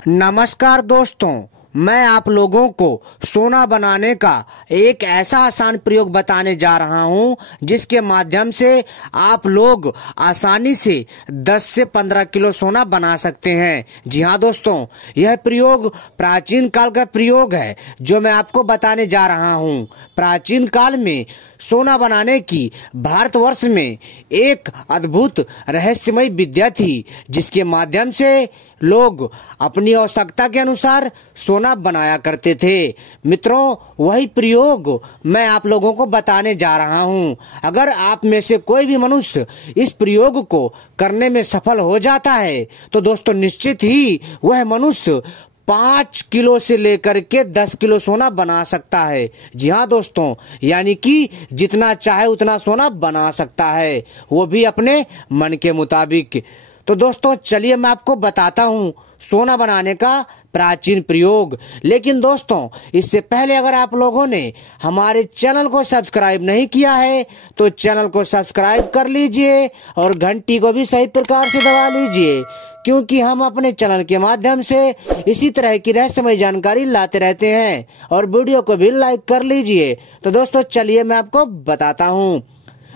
नमस्कार दोस्तों, मैं आप लोगों को सोना बनाने का एक ऐसा आसान प्रयोग बताने जा रहा हूं जिसके माध्यम से आप लोग आसानी से 10 से 15 किलो सोना बना सकते हैं। जी हां दोस्तों, यह प्रयोग प्राचीन काल का प्रयोग है जो मैं आपको बताने जा रहा हूं। प्राचीन काल में सोना बनाने की भारतवर्ष में एक अद्भुत रहस्यमय विद्या थी जिसके माध्यम से लोग अपनी आवश्यकता के अनुसार सोना बनाया करते थे। मित्रों, वही प्रयोग मैं आप लोगों को बताने जा रहा हूं। अगर आप में से कोई भी मनुष्य इस प्रयोग को करने में सफल हो जाता है तो दोस्तों निश्चित ही वह मनुष्य 5 किलो से लेकर के 10 किलो सोना बना सकता है। जी हाँ दोस्तों, यानी कि जितना चाहे उतना सोना बना सकता है, वो भी अपने मन के मुताबिक। तो दोस्तों चलिए मैं आपको बताता हूँ सोना बनाने का प्राचीन प्रयोग। लेकिन दोस्तों इससे पहले अगर आप लोगों ने हमारे चैनल को सब्सक्राइब नहीं किया है तो चैनल को सब्सक्राइब कर लीजिए और घंटी को भी सही प्रकार से दबा लीजिए, क्योंकि हम अपने चैनल के माध्यम से इसी तरह की रहस्यमय जानकारी लाते रहते हैं। और वीडियो को भी लाइक कर लीजिए। तो दोस्तों चलिए मैं आपको बताता हूँ।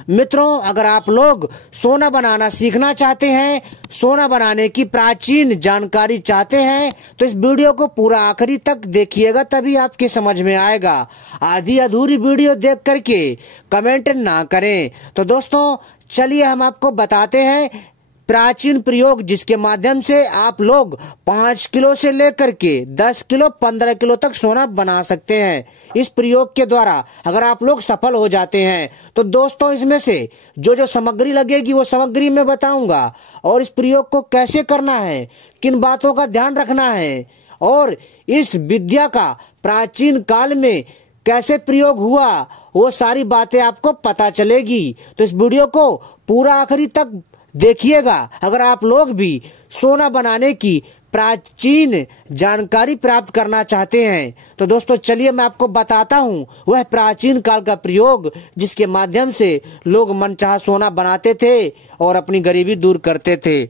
मित्रों, अगर आप लोग सोना बनाना सीखना चाहते हैं, सोना बनाने की प्राचीन जानकारी चाहते हैं तो इस वीडियो को पूरा आखिरी तक देखिएगा, तभी आपके समझ में आएगा। आधी अधूरी वीडियो देख करके कमेंट ना करें। तो दोस्तों चलिए हम आपको बताते हैं प्राचीन प्रयोग जिसके माध्यम से आप लोग 5 किलो से लेकर के 10 किलो 15 किलो तक सोना बना सकते हैं। इस प्रयोग के द्वारा अगर आप लोग सफल हो जाते हैं तो दोस्तों इसमें से जो जो सामग्री लगेगी वो सामग्री मैं बताऊंगा, और इस प्रयोग को कैसे करना है, किन बातों का ध्यान रखना है, और इस विद्या का प्राचीन काल में कैसे प्रयोग हुआ, वो सारी बातें आपको पता चलेगी। तो इस वीडियो को पूरा आखिरी तक देखिएगा। अगर आप लोग भी सोना बनाने की प्राचीन जानकारी प्राप्त करना चाहते हैं तो दोस्तों चलिए मैं आपको बताता हूँ वह प्राचीन काल का प्रयोग जिसके माध्यम से लोग मनचाहा सोना बनाते थे और अपनी गरीबी दूर करते थे।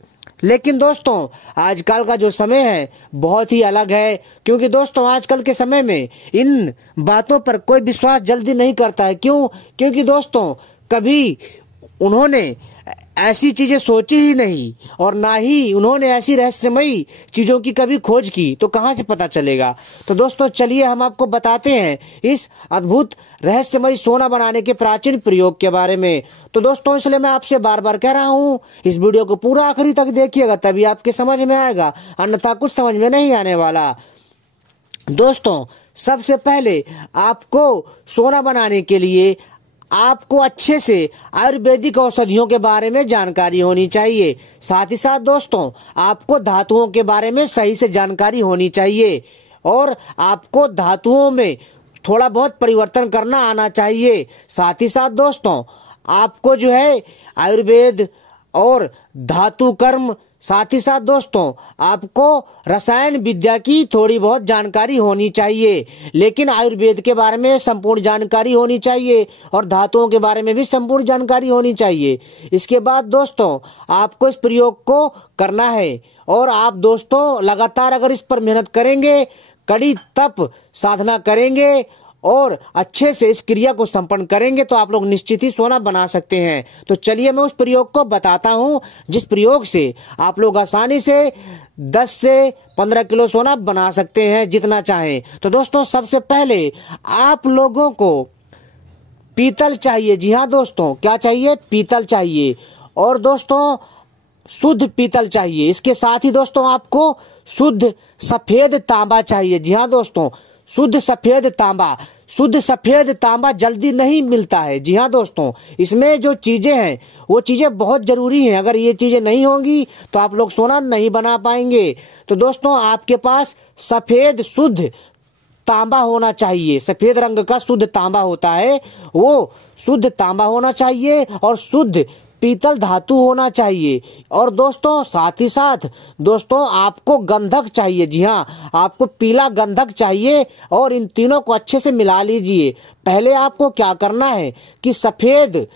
लेकिन दोस्तों आजकल का जो समय है बहुत ही अलग है, क्योंकि दोस्तों आजकल के समय में इन बातों पर कोई विश्वास जल्दी नहीं करता है। क्यों? क्योंकि दोस्तों कभी उन्होंने ऐसी चीजें सोची ही नहीं और ना ही उन्होंने ऐसी रहस्यमयी चीजों की कभी खोज की, तो कहां से पता चलेगा। तो दोस्तों चलिए हम आपको बताते हैं इस अद्भुत रहस्यमयी सोना बनाने के प्राचीन प्रयोग के बारे में। तो दोस्तों इसलिए मैं आपसे बार बार कह रहा हूं इस वीडियो को पूरा आखिरी तक देखिएगा, तभी आपके समझ में आएगा, अन्यथा कुछ समझ में नहीं आने वाला। दोस्तों सबसे पहले आपको सोना बनाने के लिए आपको अच्छे से आयुर्वेदिक औषधियों के बारे में जानकारी होनी चाहिए। साथ ही साथ दोस्तों आपको धातुओं के बारे में सही से जानकारी होनी चाहिए, और आपको धातुओं में थोड़ा बहुत परिवर्तन करना आना चाहिए। साथ ही साथ दोस्तों आपको जो है आयुर्वेद और धातु कर्म, साथ ही साथ दोस्तों आपको रसायन विद्या की थोड़ी बहुत जानकारी होनी चाहिए। लेकिन आयुर्वेद के बारे में संपूर्ण जानकारी होनी चाहिए और धातुओं के बारे में भी संपूर्ण जानकारी होनी चाहिए। इसके बाद दोस्तों आपको इस प्रयोग को करना है, और आप दोस्तों लगातार अगर इस पर मेहनत करेंगे, कड़ी तप साधना करेंगे और अच्छे से इस क्रिया को संपन्न करेंगे तो आप लोग निश्चित ही सोना बना सकते हैं। तो चलिए मैं उस प्रयोग को बताता हूं जिस प्रयोग से आप लोग आसानी से 10 से 15 किलो सोना बना सकते हैं, जितना चाहें। तो दोस्तों सबसे पहले आप लोगों को पीतल चाहिए। जी हाँ दोस्तों, क्या चाहिए? पीतल चाहिए। और दोस्तों शुद्ध पीतल चाहिए। इसके साथ ही दोस्तों आपको शुद्ध सफेद तांबा चाहिए। जी हाँ दोस्तों, शुद्ध सफेद तांबा। शुद्ध सफेद तांबा जल्दी नहीं मिलता है। जी हाँ दोस्तों, इसमें जो चीजें हैं वो चीजें बहुत जरूरी हैं। अगर ये चीजें नहीं होंगी तो आप लोग सोना नहीं बना पाएंगे। तो दोस्तों आपके पास सफेद शुद्ध तांबा होना चाहिए। सफेद रंग का शुद्ध तांबा होता है, वो शुद्ध तांबा होना चाहिए, और शुद्ध पीतल धातु होना चाहिए। और दोस्तों साथ ही साथ दोस्तों आपको गंधक चाहिए। जी हाँ, आपको पीला गंधक चाहिए, और इन तीनों को अच्छे से मिला लीजिए। पहले आपको क्या करना है कि सफेद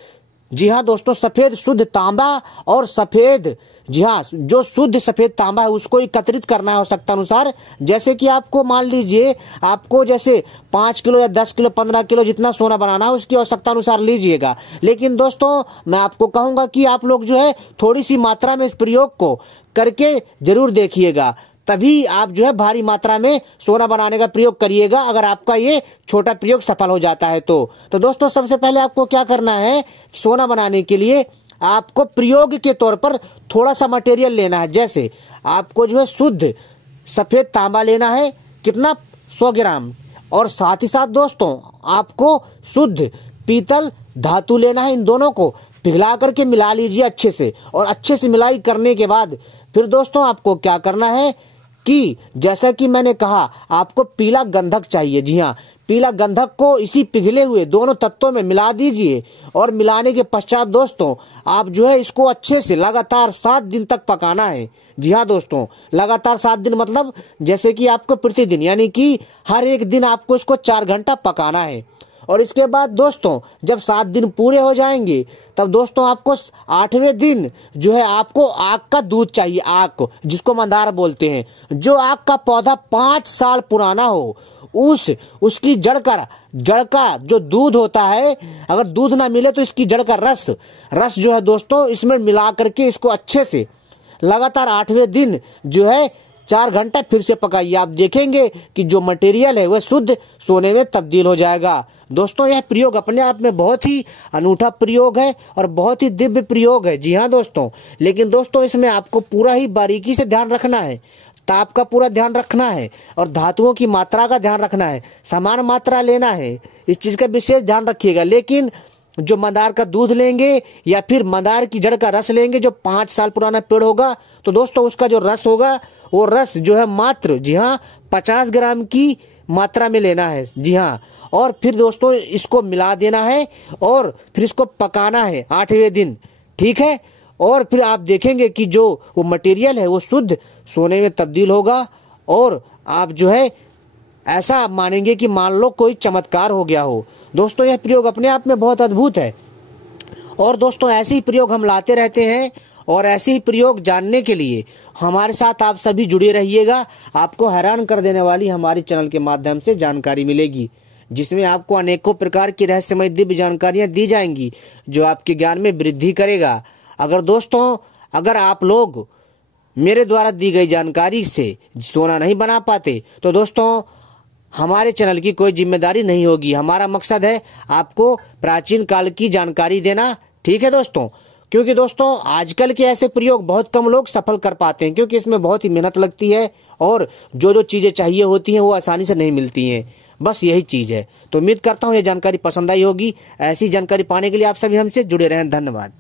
जी हाँ दोस्तों, सफेद शुद्ध तांबा और सफेद, जी हाँ, जो शुद्ध सफेद तांबा है उसको एकत्रित करना है आवश्यकता अनुसार। जैसे कि आपको मान लीजिए, आपको जैसे 5 किलो या 10 किलो 15 किलो जितना सोना बनाना है उसकी आवश्यकता अनुसार लीजिएगा। लेकिन दोस्तों मैं आपको कहूंगा कि आप लोग जो है थोड़ी सी मात्रा में इस प्रयोग को करके जरूर देखिएगा, तभी आप जो है भारी मात्रा में सोना बनाने का प्रयोग करिएगा, अगर आपका ये छोटा प्रयोग सफल हो जाता है तो दोस्तों सबसे पहले आपको क्या करना है, सोना बनाने के लिए आपको प्रयोग के तौर पर थोड़ा सा मटेरियल लेना है। जैसे आपको जो है शुद्ध सफेद तांबा लेना है, कितना, 100 ग्राम, और साथ ही साथ दोस्तों आपको शुद्ध पीतल धातु लेना है। इन दोनों को पिघला करके मिला लीजिए अच्छे से, और अच्छे से मिलाई करने के बाद फिर दोस्तों आपको क्या करना है कि जैसा कि मैंने कहा आपको पीला गंधक चाहिए। जी हाँ, पीला गंधक को इसी पिघले हुए दोनों तत्वों में मिला दीजिए, और मिलाने के पश्चात दोस्तों आप जो है इसको अच्छे से लगातार 7 दिन तक पकाना है। जी हाँ दोस्तों, लगातार 7 दिन मतलब जैसे कि आपको प्रतिदिन, यानी कि हर एक दिन आपको इसको 4 घंटा पकाना है। और इसके बाद दोस्तों जब 7 दिन पूरे हो जाएंगे तब दोस्तों आपको 8वें दिन जो है आपको आक का दूध चाहिए, आक जिसको मंदार बोलते हैं। जो आक का पौधा 5 साल पुराना हो, उसकी जड़ का जो दूध होता है, अगर दूध ना मिले तो इसकी जड़ का रस जो है दोस्तों इसमें मिला करके इसको अच्छे से लगातार 8वें दिन जो है 4 घंटा फिर से पकाइए। आप देखेंगे कि जो मटेरियल है वह शुद्ध सोने में तब्दील हो जाएगा। दोस्तों यह प्रयोग अपने आप में बहुत ही अनूठा प्रयोग है और बहुत ही दिव्य प्रयोग है। जी हाँ दोस्तों, लेकिन दोस्तों इसमें आपको पूरा ही बारीकी से ध्यान रखना है, ताप का पूरा ध्यान रखना है, और धातुओं की मात्रा का ध्यान रखना है, समान मात्रा लेना है, इस चीज का विशेष ध्यान रखिएगा। लेकिन जो मंदार का दूध लेंगे या फिर मंदार की जड़ का रस लेंगे, जो 5 साल पुराना पेड़ होगा, तो दोस्तों उसका जो रस होगा वो रस जो है मात्र, जी हाँ, 50 ग्राम की मात्रा में लेना है। जी हाँ, और फिर दोस्तों इसको मिला देना है और फिर इसको पकाना है 8वें दिन, ठीक है। और फिर आप देखेंगे कि जो वो मटेरियल है वो शुद्ध सोने में तब्दील होगा, और आप जो है ऐसा मानेंगे कि मान लो कोई चमत्कार हो गया हो। दोस्तों यह प्रयोग अपने आप में बहुत अद्भुत है, और दोस्तों ऐसे ही प्रयोग हम लाते रहते हैं, और ऐसे ही प्रयोग जानने के लिए हमारे साथ आप सभी जुड़े रहिएगा। आपको हैरान कर देने वाली हमारी चैनल के माध्यम से जानकारी मिलेगी, जिसमें आपको अनेकों प्रकार की रहस्यमय दिव्य जानकारियां दी जाएंगी, जो आपके ज्ञान में वृद्धि करेगा। अगर आप लोग मेरे द्वारा दी गई जानकारी से सोना नहीं बना पाते तो दोस्तों हमारे चैनल की कोई जिम्मेदारी नहीं होगी। हमारा मकसद है आपको प्राचीन काल की जानकारी देना, ठीक है दोस्तों। क्योंकि दोस्तों आजकल के ऐसे प्रयोग बहुत कम लोग सफल कर पाते हैं, क्योंकि इसमें बहुत ही मेहनत लगती है, और जो चीजें चाहिए होती हैं वो आसानी से नहीं मिलती हैं। बस यही चीज है। तो उम्मीद करता हूँ ये जानकारी पसंद आई होगी। ऐसी जानकारी पाने के लिए आप सभी हमसे जुड़े रहें। धन्यवाद।